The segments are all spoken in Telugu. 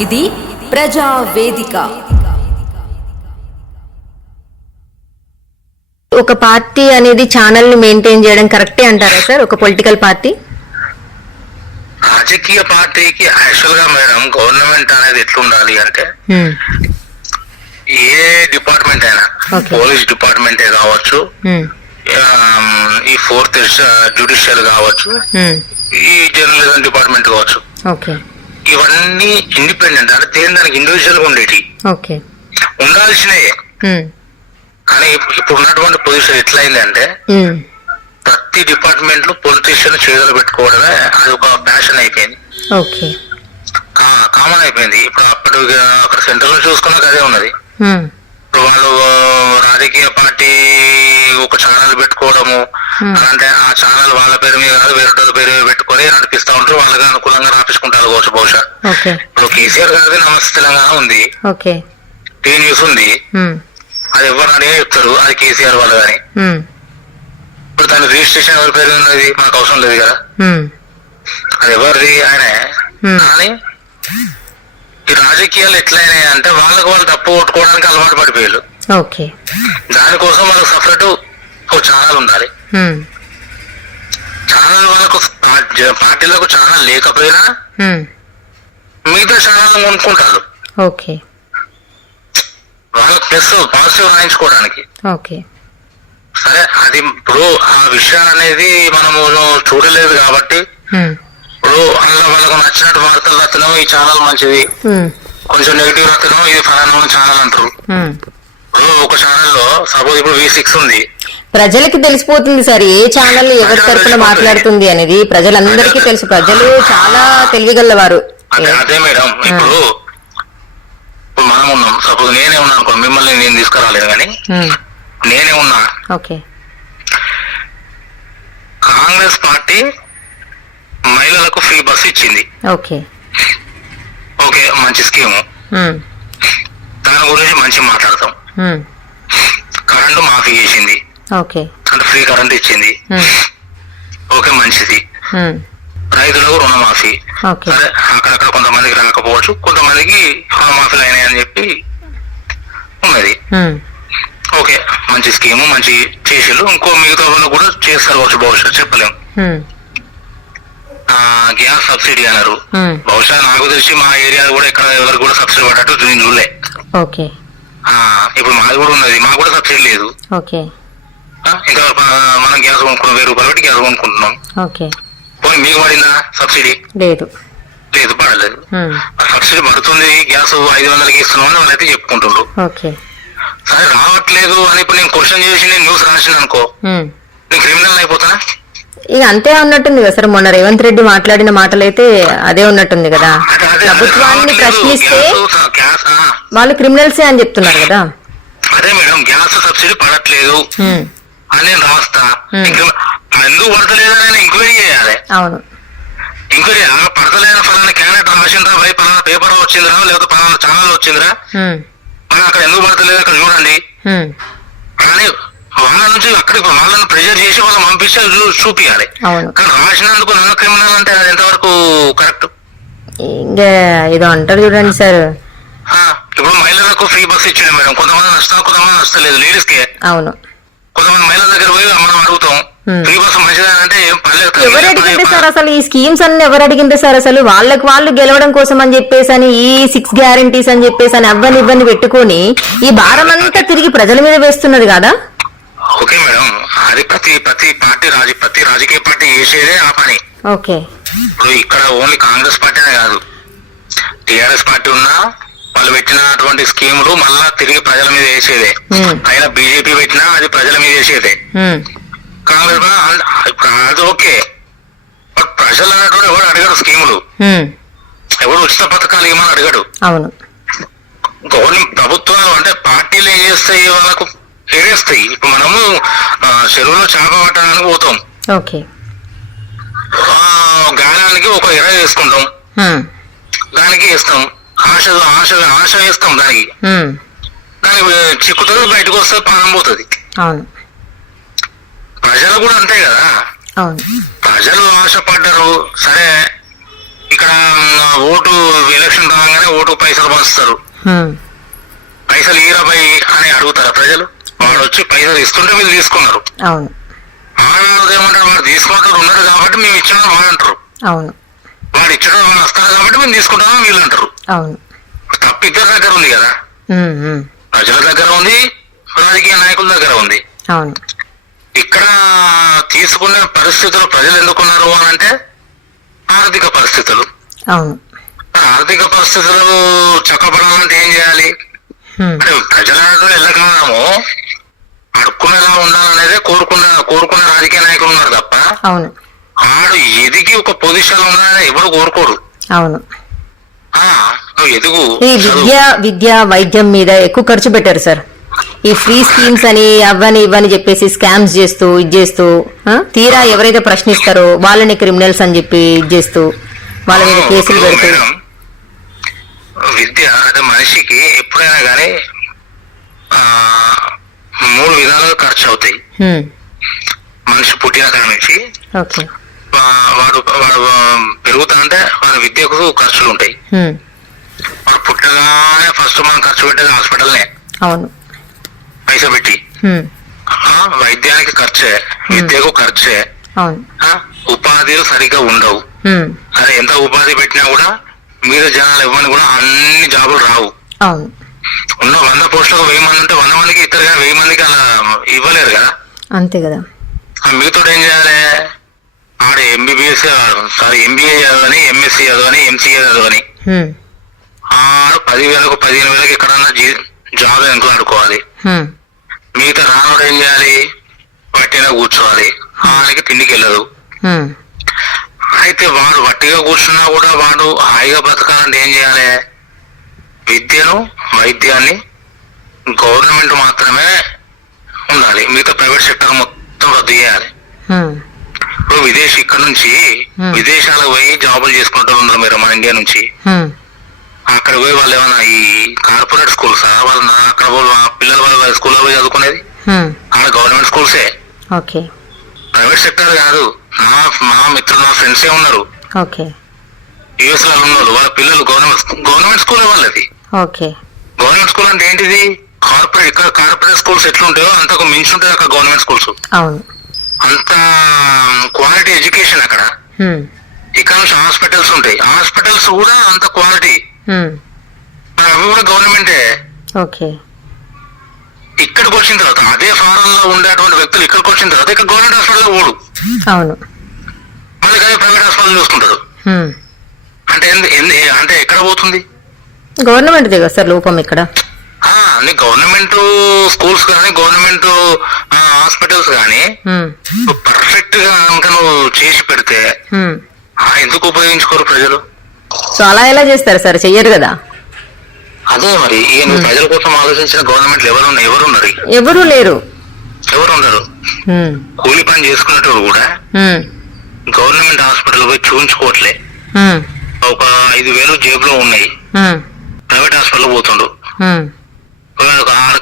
ఇది ప్రజా వేదిక. ఒక పార్టీ అనేది ఛానల్ ని మెయింటైన్ చేయడం కరెక్టే అంటారా సార్? ఒక పొలిటికల్ పార్టీ రాజకీయ పార్టీకి యాక్చువల్ గా మేడం గవర్నమెంట్ అనేది ఎట్లుండాలి అంటే ఏ డిపార్ట్మెంట్ అయినా పోలీస్ డిపార్ట్మెంటే కావచ్చు, ఈ ఫోర్త్ జ్యుడిషియల్ కావచ్చు, ఈ జర్నలిజం డిపార్ట్మెంట్ కావచ్చు, ఇవన్నీ ఇండిపెండెంట్ అంటే దేని దానికి ఇండివిజువల్ గా ఉండేటి ఉండాల్సినవి. కానీ ఇప్పుడు ఉన్నటువంటి పొజిషన్ ఎట్లయింది అంటే ప్రతి డిపార్ట్మెంట్ లో పొలిటీషియన్ చేతులు పెట్టుకోవడమే అది ఒక ప్యాషన్ అయిపోయింది, కామన్ అయిపోయింది. ఇప్పుడు అక్కడ సెంట్రల్ లో చూసుకున్నాక అదే ఉన్నది. ఇప్పుడు వాళ్ళు రాజకీయ పార్టీ ఒక ఛానల్ పెట్టుకోవడము అంటే ఆ ఛానల్ వాళ్ళ పేరు మీద కాదు వేరే పేరు పెట్టుకొని నడిపిస్తా ఉంటారు, వాళ్ళకి అనుకూలంగా రాపించుకుంటారు కావచ్చు బహుశా. ఇప్పుడు కేసీఆర్ గారిది నమస్తే తెలంగాణ ఉంది, టీ న్యూస్ ఉంది, అది ఎవరు అడిగే చెప్తారు అది కేసీఆర్ వాళ్ళు కానీ. ఇప్పుడు దాని రిజిస్ట్రేషన్ ఎవరి పేరు ఉన్నది మనకు అవసరం లేదు కదా, అది ఎవరిది ఆయనే. కానీ ఈ రాజకీయాలు ఎట్లయినాయి అంటే వాళ్ళకు వాళ్ళు తప్పు కొట్టుకోవడానికి అలవాటు పడిపోయారు. దానికోసం వాళ్ళకి సపరేట్ ఒక ఛానల్ ఉండాలి. ఛానల్ వాళ్ళకు పార్టీలకు ఛానల్ లేకపోయినా మిగతా ఛానల్ కొనుక్కుంటారు వాళ్ళకి ప్లస్ పాజిటివ్ రాయించుకోవడానికి. సరే అది ఇప్పుడు ఆ విషయం అనేది మనము చూడలేదు కాబట్టి ఇప్పుడు అందులో వాళ్ళకు నచ్చినట్టు వార్తలు రాత్రం ఈ ఛానల్ మంచిది, కొంచెం నెగిటివ్ రాత్రం ఇది ఫలానా ఛానల్ అంటారు. ఇప్పుడు ఒక ఛానల్లో సపోజ్ ఇప్పుడు V6 ఉంది, ప్రజలకి తెలిసిపోతుంది సార్ ఏ ఛానల్ ఎవరి తరఫున మాట్లాడుతుంది అనేది ప్రజలందరికీ తెలుసు. ప్రజలు చాలా తెలివిగలవారు. అదే మేడం, ఇప్పుడు మనం ఉన్నాం, సపోజ్ నేనే ఉన్నా అనుకో, మిమ్మల్ని నేను తీసుకురాలేదు కానీ నేనే ఉన్నా. కాంగ్రెస్ పార్టీ మహిళలకు ఫ్రీ బస్ ఇచ్చింది, ఓకే మంచి స్కీము, దాని గురించి మంచి మాట్లాడతాం. కరెంటు మాఫీ చేసింది అంటే ఫ్రీ కరెంట్ ఇచ్చింది, ఓకే మంచిది. రైతులకు రుణమాఫీ, సరే అక్కడక్కడ కొంతమందికి రాకపోవచ్చు, కొంతమందికి రుణమాఫీలు అయినాయని చెప్పి ఉన్నది, ఓకే మంచి స్కీము మంచి చేసిళ్ళు. ఇంకో మిగతా వాళ్ళు కూడా చేస్తారు కావచ్చు బహుశా చెప్పలేము. గ్యాస్ సబ్సిడీ అన్నారు, బహుశా నాకు తెలిసి మా ఏరియా కూడా ఇక్కడ ఎవరికి కూడా సబ్సిడీ పడ్డట్టు నేను చూడలే. ఇప్పుడు మాది కూడా ఉన్నది, మాకు కూడా సబ్సిడీ లేదు. ఇంకా మనం గ్యాస్ కొనుక్కున్నాం, 1000 రూపాయలు పెట్టి గ్యాస్ కొనుక్కుంటున్నాం. పోనీ మీకు పడిందా సబ్సిడీ? లేదు పడలేదు. సబ్సిడీ పడుతుంది, గ్యాస్ 500కి ఇస్తున్నాం అని వాళ్ళైతే చెప్పుకుంటుండ్రు. సరే రావట్లేదు అని ఇప్పుడు నేను క్వశ్చన్ చేసి నేను న్యూస్ రాసిన అనుకో, నేను క్రిమినల్ అయిపోతానా? ఇక అంతే ఉన్నట్టుంది కదా సార్. మొన్న రేవంత్ రెడ్డి మాట్లాడిన మాటలు అయితే అదే ఉన్నట్టుంది కదా. ప్రభుత్వాన్ని ప్రశ్నిస్తే వాళ్ళు క్రిమినల్సే అని చెప్తున్నారు కదా. అదే మేడం, గ్యాస్ సబ్సిడీ పడట్లేదు అని నేను రాస్తా, ఎందుకు పడతలేదని ఎంక్వైరీ చేయాలి. అవును, ఎంక్వైరీ పడతలేని ఫలానా క్యాండిడేట్ రాసిందా, భయ పలానా పేపర్ వచ్చిందిరా, లేకపోతే పలానా ఛానల్ వచ్చిందిరా, అక్కడ ఎందుకు పడతలేదు అక్కడ చూడండి కానీ వాళ్ళ నుంచి అక్కడికి వాళ్ళని ప్రెజర్ చేసి వాళ్ళని పంపిస్తే చూపియాలి. కానీ రాసినందుకు నన్ను క్రిమినల్ అంటే అది ఎంతవరకు కరెక్ట్? ఏదో అంటారు చూడండి సార్. ఇప్పుడు మహిళలకు ఫ్రీ బస్ ఇచ్చింది మేడం, కొంతమంది నష్టాలు కొంతమంది నష్టలేదు లేడీస్ కే. అవును, కొంతమంది మహిళల దగ్గర పోయి మనం అడుగుతాం ఫ్రీ బస్ మంచిదా అంటే ఎవరు అడిగింది సార్ అసలు ఈ స్కీమ్స్ అన్ని? ఎవరు అడిగింది సార్ అసలు? వాళ్ళకి వాళ్ళు గెలవడం కోసం అని చెప్పేసి అని ఈ 6 గ్యారంటీస్ అని చెప్పేసి అని ఇవ్వని పెట్టుకొని ఈ భారం అంతా తిరిగి ప్రజల మీద వేస్తున్నది కదా. ఓకే మేడం, అది ప్రతి పార్టీ ప్రతి రాజకీయ పార్టీ చేసేదే ఆ పని. ఇప్పుడు ఇక్కడ ఓన్లీ కాంగ్రెస్ పార్టీ అనే కాదు, టిఆర్ఎస్ పార్టీ ఉన్నా వాళ్ళు పెట్టినటువంటి స్కీములు మళ్ళా తిరిగి ప్రజల మీద వేసేదే. అయినా బీజేపీ పెట్టినా అది ప్రజల మీద వేసేదే. కాంగ్రెస్ అది ఓకే, బట్ ప్రజలు అన్నటువంటి ఎవరు అడిగాడు స్కీములు, ఎవరు ఉచిత పథకాలు ఏమని అడిగాడు. గవర్నమెంట్ ప్రభుత్వాలు అంటే పార్టీలు ఏం చేస్తాయి, వాళ్ళకు ఎరేస్తాయి. ఇప్పుడు మనము చెరువులో చేప పట్టడానికి పోతాం, గానానికి ఒక ఎర వేసుకుంటాం, దానికి వేస్తాం, ఆశ వేస్తాం, దానికి చిక్కుతుంది, బయటకు వస్తే ప్రాణం పోతుంది. ప్రజలు కూడా అంతే కదా, ప్రజలు ఆశపడ్డారు. సరే ఇక్కడ ఓటు ఎలక్షన్ రాగానే ఓటు పైసలు పంచుతారు. హ్మ్. పైసలు ఈరాబాయి అని అడుగుతారా ప్రజలు? వాడు వచ్చి పైసలు ఇస్తుంటే వీళ్ళు తీసుకున్నారు. అవును. వాళ్ళు ఏమంటారు, వాడు తీసుకుంటారు ఉన్నారు కాబట్టి మేము ఇచ్చినాం వాళ్ళు అంటారు. అవును. వాడు ఇచ్చడం వాళ్ళు వస్తారు కాబట్టి మేము తీసుకుంటామని వీళ్ళు అంటారు. అవును. తప్పు ఇద్దరి దగ్గర ఉంది కదా, హ్మ్. హ్మ్. ప్రజల దగ్గర ఉంది, రాజకీయ నాయకుల దగ్గర ఉంది. అవును. ఇక్కడ తీసుకునే పరిస్థితులు ప్రజలు ఎందుకున్నారు అని అంటే ఆర్థిక పరిస్థితులు. అవును. ఆర్థిక పరిస్థితులు చక్కబడాలంటే ఏం చేయాలి హ్మ్. అంటే ప్రజలను ఎల్లకాలము అడుక్కునేలా ఉండాలనేదే కోరుకున్న రాజకీయ నాయకులు ఉన్నారు తప్ప అవును. ఆడు ఎదిగి ఒక పొజిషన్ ఉండాలని ఎవరు కోరుకోరు. అవును. నువ్వు ఎదుగు. ఈ విద్య వైద్యం మీద ఎక్కువ ఖర్చు పెట్టారు సార్. ఈ ఫ్రీ స్కీమ్స్ అని అవ్వని ఇవ్వని చెప్పేసి స్కామ్స్ చేస్తూ ఇది చేస్తూ తీరా ఎవరైతే ప్రశ్నిస్తారో వాళ్ళని క్రిమినల్స్ అని చెప్పి ఇది చేస్తూ వాళ్ళ మీద కేసులు పెడుతూ. విద్య అంటే మనిషికి ఎప్పుడైనా కానీ 3 విధాలుగా ఖర్చు అవుతాయి. మనిషి పుట్టిన కాడ నుంచి ఓకే. వాడు పెరుగుతా అంటే వాడి విద్యకు ఖర్చులు ఉంటాయి. వాడు పుట్టగానే ఫస్ట్ మనం ఖర్చు పెట్టేది హాస్పిటల్నే. అవును. పైసా పెట్టి వైద్యానికి ఖర్చే, విద్యకు ఖర్చే. ఉపాధిలు సరిగ్గా ఉండవు. సరే ఎంత ఉపాధి పెట్టినా కూడా మీద జనాలు ఇవ్వని కూడా అన్ని జాబులు రావు. ఉన్న 100 పోస్టులకు 1000 మంది ఉంటే 100 మందికి ఇస్తారు కానీ 1000 మందికి అలా ఇవ్వలేరు కదా. అంతే కదా. మీతో ఏం చేయాలి, ఆడ ఎంబీబీఎస్ ఎంబీఏ చదవని, ఎంఎస్సీ చదవని, ఎంసీఏ చదవని ఆడ 10,000కు 15,000కి ఎక్కడన్నా జాబ్ ఎంతో ఆడుకోవాలి. మిగతా రానుడు ఏం చేయాలి, వట్టిగా కూర్చోవాలి, ఆయనకి తిండికి వెళ్ళదు. అయితే వాడు వట్టిగా కూర్చున్నా కూడా వాడు హాయిగా బతకాలంటే ఏం చేయాలి, విద్యను వైద్యాన్ని గవర్నమెంట్ మాత్రమే ఉండాలి, మిగతా ప్రైవేట్ సెక్టర్ మొత్తం రద్దు చేయాలి. ఇప్పుడు విదేశీ ఇక్కడ నుంచి విదేశాలకు పోయి జాబులు చేసుకుంటూ ఉన్నారు మీరు మన ఇండియా నుంచి. అక్కడ పోయి వాళ్ళు ఏమన్నా ఈ కార్పొరేట్ స్కూల్స్ వాళ్ళు అక్కడ పిల్లలు వాళ్ళ స్కూల్లో పోయి చదువుకునేది అక్కడ గవర్నమెంట్ స్కూల్సే, ప్రైవేట్ సెక్టర్ కాదు. మా మిత్రులు నా ఫ్రెండ్సే ఉన్నారు యుఎస్ లో ఉన్నారు, వాళ్ళ పిల్లలు గవర్నమెంట్ స్కూల్ వాళ్ళది. గవర్నమెంట్ స్కూల్ అంటే ఏంటిది, ఇక్కడ కార్పొరేట్ స్కూల్స్ ఎట్లుంటాయో అంతకు మించి ఉంటాయి అక్కడ గవర్నమెంట్ స్కూల్స్. అంత క్వాలిటీ ఎడ్యుకేషన్ అక్కడ. ఇక్కడ నుంచి హాస్పిటల్స్ ఉంటాయి, హాస్పిటల్స్ కూడా అంత క్వాలిటీ, అవి కూడా గవర్నమెంటే. ఇక్కడికి వచ్చిన తర్వాత అదే ఫారెన్ లో ఉండేటువంటి వ్యక్తులు ఇక్కడికి వచ్చిన తర్వాత ఇక్కడ గవర్నమెంట్ హాస్పిటల్ పోడు, మళ్ళీ అదే ప్రైవేట్ హాస్పిటల్ చూసుకుంటారు. అంటే అంటే ఎక్కడ పోతుంది, గవర్నమెంట్ దగ్గర సార్ లోపం ఇక్కడ. అన్ని గవర్నమెంట్ స్కూల్స్ కానీ గవర్నమెంట్ హాస్పిటల్స్ కానీ పర్ఫెక్ట్ గా కనుక నువ్వు చేసి పెడితే ఎందుకు ఉపయోగించుకోరు ప్రజలు? సో అలా ఎలా చేస్తారు సార్, చెయ్యరు కదా. అదే మరి నువ్వు ప్రజల కోసం ఆలోచించిన గవర్నమెంట్ ఎవరున్నారు? ఎవరు లేరు, ఎవరు ఉండరు. కూలి పని చేసుకునేటోడు కూడా గవర్నమెంట్ హాస్పిటల్ పోయి చూపించుకోవట్లే, ఒక 5,000 జేబులో ఉన్నాయి, ప్రైవేట్ హాస్పిటల్ పోతుండు,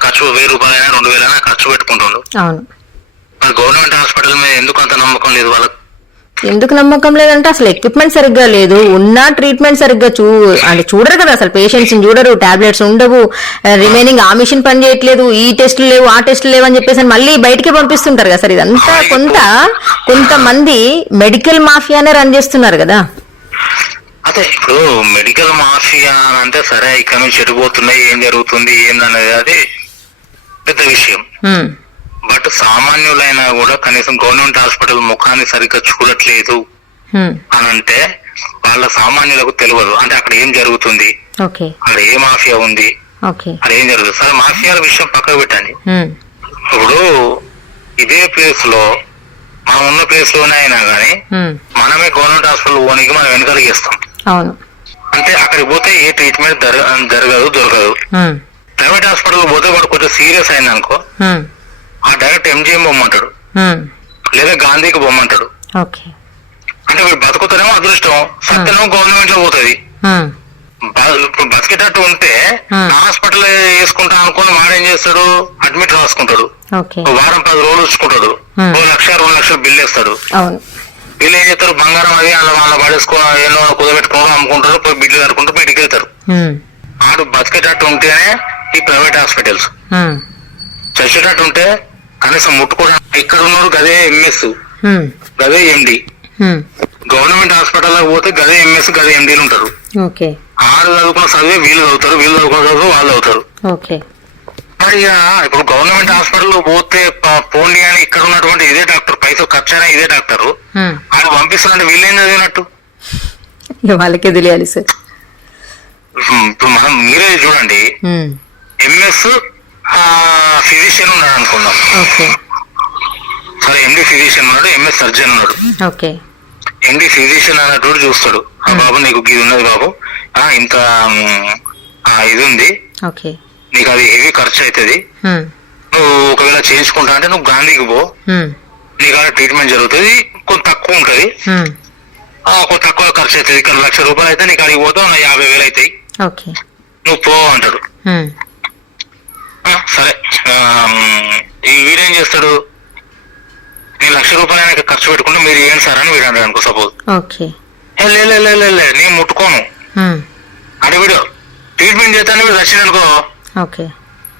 ఖర్చు 1,000 రూపాయలైనా 2,000 ఖర్చు పెట్టుకుంటుండు. మరి గవర్నమెంట్ హాస్పిటల్ మీద ఎందుకు అంత నమ్మకం లేదు వాళ్ళకి? ఎందుకు నమ్మకం లేదంటే అసలు ఎక్విప్మెంట్ సరిగ్గా లేదు, ఉన్న ట్రీట్మెంట్ సరిగ్గా అంటే చూడరు కదా, అసలు పేషెంట్స్ చూడరు, టాబ్లెట్స్ ఉండవు, రిమైనింగ్ ఆ మిషన్ పని చేయట్లేదు, ఈ టెస్టులు లేవు ఆ టెస్టులు లేవు అని చెప్పేసి మళ్ళీ బయటకే పంపిస్తుంటారు కదా సార్. ఇదంతా కొంతమంది మెడికల్ మాఫియానే రన్ చేస్తున్నారు కదా. అదే ఇప్పుడు మెడికల్ మాఫియా అంటే సరే ఇక్కడ నుంచి చెడిపోతున్నాయి, ఏం జరుగుతుంది ఏందనేది అది పెద్ద విషయం. బట్ సామాన్యులైనా కూడా కనీసం గవర్నమెంట్ హాస్పిటల్ ముఖాన్ని సరిగ్గా చూడట్లేదు అని అంటే వాళ్ళ సామాన్యులకు తెలియదు. అంటే అక్కడ ఏం జరుగుతుంది, అక్కడ ఏ మాఫియా ఉంది, అక్కడ ఏం జరుగుతుంది. సరే మాఫియాల విషయం పక్కకు పెట్టండి, ఇప్పుడు ఇదే ప్లేస్ లో మనం ఉన్న ప్లేస్ లోనే అయినా కానీ మనమే గవర్నమెంట్ హాస్పిటల్ పోనీకి మనం వెనకలిగేస్తాం. అంటే అక్కడికి పోతే ఏ ట్రీట్మెంట్ జరగదు దొరకదు. ప్రైవేట్ హాస్పిటల్ పోతే వాడు కొంచెం సీరియస్ అయింది అనుకో, ఆ డైరెక్ట్ ఎంజిఎం పొమ్మంటాడు లేదా గాంధీకి పొమ్మంటాడు. అంటే వీడు బతుకుతానేమో అదృష్టం, సత్యనేమో గవర్నమెంట్ లో పోతుంది. ఇప్పుడు బతికేటట్టు ఉంటే హాస్పిటల్ వేసుకుంటా అనుకుని వాడేం చేస్తాడు, అడ్మిట్ రాసుకుంటాడు, వారం 10 రోజులు ఉంచుకుంటాడు, 1,00,000 2 లక్షలు బిల్లు వేస్తాడు. వీళ్ళు ఏం చేస్తారు, బంగారం అది అలా పడేసుకో ఎన్నో కుదబెట్టుకోవడం అమ్ముకుంటారు, పోయి బిల్లు కట్టుకుంటూ బయటికి వెళ్తారు. ఆడు బతికేటట్టు ఉంటేనే ఈ ప్రైవేట్ హాస్పిటల్స్, చచ్చేటట్టు ఉంటే కనీసం ముట్టుకోవడానికి ఇక్కడ ఉన్నారు గదే ఎంఎస్ గదే ఎండి. గవర్నమెంట్ హాస్పిటల్ పోతే గదే ఎంఎస్ గదే ఎండీలు ఉంటారు. ఆడు చదువుకున్న చదివే వీళ్ళు చదువుతారు, వీళ్ళు చదువుకున్న చదువు వాళ్ళు చదువుతారు. మరి ఇప్పుడు గవర్నమెంట్ హాస్పిటల్ పోతే పోండి అని ఇక్కడ ఉన్నటువంటి ఇదే డాక్టర్, పైసలు ఖర్చు అయినా ఇదే డాక్టర్ ఆయన పంపిస్తారంటే వీళ్ళేం చదివినట్టు వాళ్ళకే తెలియాలి సార్. ఇప్పుడు మనం మీరే చూడండి, ఎంఎస్ ఫిజిషియన్ ఉన్నాడు అనుకుందాం, సరే ఎండి ఫిజిషియన్ ఉన్నాడు, ఎంఎస్ సర్జన్ ఉన్నాడు. ఎండి ఫిజిషియన్ అన్నట్టు చూస్తాడు, బాబు నీకు ఇది ఉన్నది బాబు, ఇంత ఇది ఉంది, నీకు అది హెవీ ఖర్చు అవుతుంది, నువ్వు ఒకవేళ చేయించుకుంటా అంటే నువ్వు గాంధీకి పో, నీకు అలా ట్రీట్మెంట్ జరుగుతుంది, కొంత తక్కువ ఉంటది, కొంత తక్కువ ఖర్చు అవుతుంది, ఇక్కడ 1,00,000 రూపాయలు అయితే నీకు అడిగి పోతావు 50,000 అవుతాయి, నువ్వు పో అంటాడు. సరే ఈ వీడేం చేస్తాడు, నేను 1,00,000 రూపాయలు ఆయనకి ఖర్చు పెట్టుకుంటే మీరు ఏంటి సార్ అని వీడు అంటాడు అనుకో సపోజ్. లే నేను ముట్టుకోను అంటే వీడు ట్రీట్మెంట్ చేస్తాను, వీడు వచ్చింది అనుకో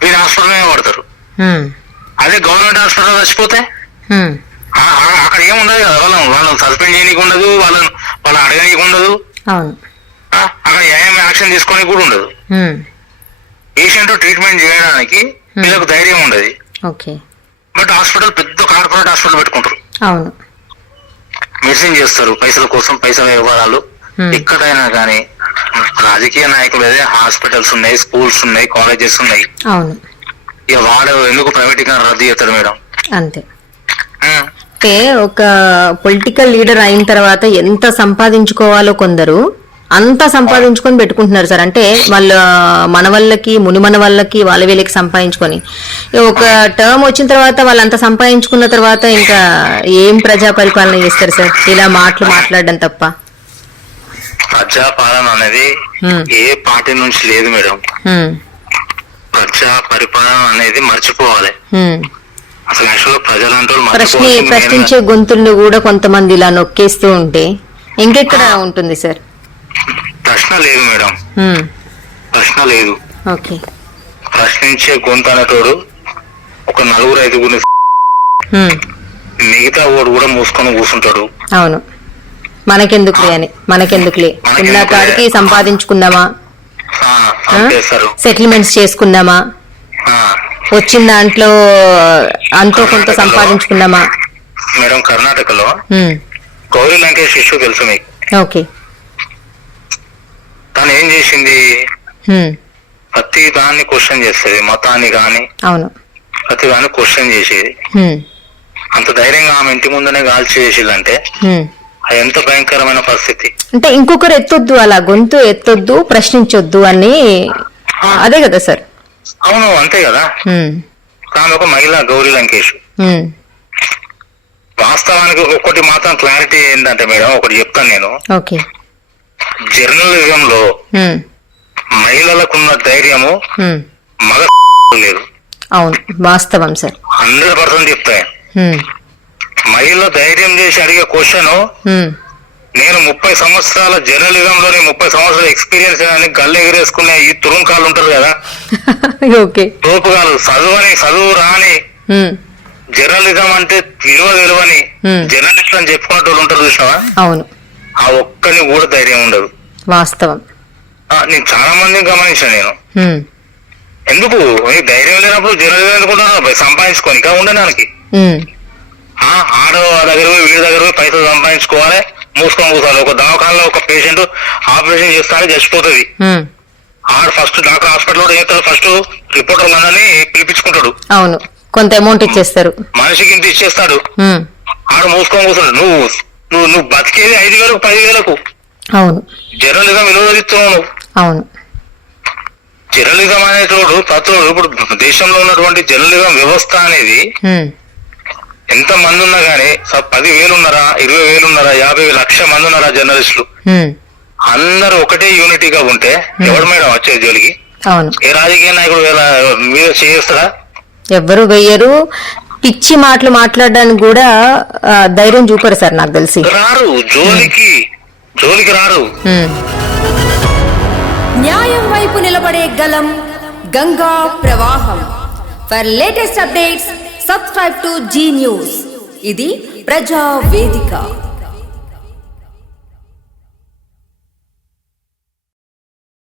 వీడు హాస్పిటల్ పడతారు. అదే గవర్నమెంట్ హాస్పిటల్ చచ్చిపోతే అక్కడ ఏముండదు కదా, వాళ్ళని సస్పెండ్ చేయడానికి ఉండదు, వాళ్ళని అడగడానికి ఉండదు, అక్కడ ఏం యాక్షన్ తీసుకోనికి కూడా ఉండదు. పేషెంట్ ట్రీట్మెంట్ చేయడానికి వీళ్ళకు ధైర్యం ఉండదు. బట్ హాస్పిటల్ పెద్ద కార్పొరేట్ హాస్పిటల్ పెట్టుకుంటారు, మెడిసిన్ చేస్తారు పైసల కోసం, పైసల వ్యవహారాలు. ఎక్కడైనా కానీ రాజకీయ నాయకులు అదే హాస్పిటల్స్ ఉన్నాయి, స్కూల్స్ ఉన్నాయి, కాలేజెస్ ఉన్నాయి, ఇక వాడు ఎందుకు ప్రైవేటీకరణ రద్దు చేస్తారు మేడం? అంతే. అంటే ఒక పొలిటికల్ లీడర్ అయిన తర్వాత ఎంత సంపాదించుకోవాలో కొందరు అంతా సంపాదించుకొని పెట్టుకుంటున్నారు సార్. అంటే వాళ్ళ మన వాళ్ళకి మునిమన వాళ్ళకి వాళ్ళ వీళ్ళకి సంపాదించుకొని ఒక టర్మ్ వచ్చిన తర్వాత వాళ్ళంతా సంపాదించుకున్న తర్వాత ఇంకా ఏం ప్రజా పరిపాలన చేస్తారు సార్? ఇలా మాట్లాడడం తప్ప. ప్రజా పాలన అనేది ఏ పార్టీ నుంచి లేదు మేడం. ప్రజా పరిపాలన అనేది మర్చిపోవాలి అసలు. యాక్చువల్ ప్రజలంటూ ప్రశ్నించే గొంతులను కూడా కొంతమంది ఇలా నొక్కేస్తూ ఉంటే ఇంకెక్కడ ఉంటుంది సార్? ప్రశ్న లేదు మేడం, ప్రశ్న లేదు. ప్రశ్నించే గొంతు అనేటోడు ఒక 4-5 మిగతా వాడు కూడా మూసుకొని కూర్చుంటాడు. అవును, మనకెందుకులే అని, మనకెందుకులే ఉన్న కాడికి సంపాదించుకుందామా, సెటిల్మెంట్స్ చేసుకుందామా, వచ్చిన దాంట్లో అంతో కొంత సంపాదించుకుందామా. మేడం కర్ణాటకలో గౌరీ లంకేష్ ఇష్యూ తెలుసు మీకు? తను ఏం చేసింది, ప్రతి దాన్ని క్వశ్చన్ చేస్తుంది, మతాన్ని గాని ప్రతి దాన్ని క్వశ్చన్ చేసేది. అంత ధైర్యంగా ఆమె ఇంటి ముందునే కాల్చి చేసేదంటే అది ఎంత భయంకరమైన పరిస్థితి. అంటే ఇంకొకరు ఎత్తొద్దు, అలా గొంతు ఎత్తొద్దు, ప్రశ్నించొద్దు అని, అదే కదా సార్? అవును, అంతే కదా. ఆమె ఒక మహిళ గౌరీ లంకేష్. వాస్తవానికి ఒకటి మాత్రం క్లారిటీ ఏంటంటే మేడం, ఒకటి చెప్తాను నేను. జర్నలిజం లో మహిళలకున్న ధైర్యము మగ లేదు. అవును, వాస్తవం సార్, 100% చెప్తాయి. మహిళ ధైర్యం చేసి అడిగే క్వశ్చన్, నేను 30 సంవత్సరాల జర్నలిజం లోని 30 సంవత్సరాల ఎక్స్పీరియన్స్ అని గల్లు ఎగిరేసుకునే ఈ తురుంకాలు ఉంటారు కదా, తోపుగాలు, చదువు రాని జర్నలిజం అంటే విలువని జర్నలిస్ట్ అని చెప్పుకున్నట్టు ఉంటారు చూసావా? అవును, ఆ ఒక్కని కూడా ధైర్యం ఉండదు. వాస్తవం. నేను చాలా మందిని గమనించాను నేను. ఎందుకు ధైర్యం లేనప్పుడు జర్నలిజం ఎందుకుంటున్నా? సంపాదించుకొని ఇంకా ఉండడానికి. ఆడో దగ్గర పోయి వీడి దగ్గర పోయి పైసలు సంపాదించుకోవాలి, మూసుకొని కూర్చోవాలి. ఒక దవాఖానలో ఒక పేషెంట్ ఆపరేషన్ చేస్తానే చచ్చిపోతుంది, ఆడు ఫస్ట్ డాక్టర్ హాస్పిటల్ లో చేస్తాడు, ఫస్ట్ రిపోర్టర్లు అందరినీ పిలిపించుకుంటాడు. అవును, కొంత అమౌంట్ ఇచ్చేస్తారు, మనిషికి ఇంత ఇచ్చేస్తాడు, ఆడు మూసుకొని కూర్చుంటాడు. నువ్వు బతికేది 5,000 10,000. అవును, జర్నలిజం విలువదిస్తున్నావు నువ్వు. అవును, జర్నలిజం అనేటోడు ప్రతోడు, ఇప్పుడు దేశంలో ఉన్నటువంటి జర్నలిజం వ్యవస్థ అనేది ఎంత మంది ఉన్నా గానీ 10,000 ఉన్నారా, 20,000 ఉన్నారా, 50,000 1,00,000 మంది ఉన్నారా జర్నలిస్టులు, అందరూ ఒకటే యూనిటీగా ఉంటే ఎవరు మేడం వచ్చేది జోలికి? ఏ రాజకీయ నాయకుడు మీద చేస్తాడా? ఎవ్వరు వెయ్యరు. పిచ్చి మాటలు మాట్లాడడానికి కూడా ధైర్యం చూపరు సార్, నాకు తెలిసి రారు, జోలికి రారు. న్యాయం వైపు వైపు నిలబడే గలం గంగా ప్రవాహం. For latest updates subscribe to Zee News. ఇది ప్రజా వేదిక.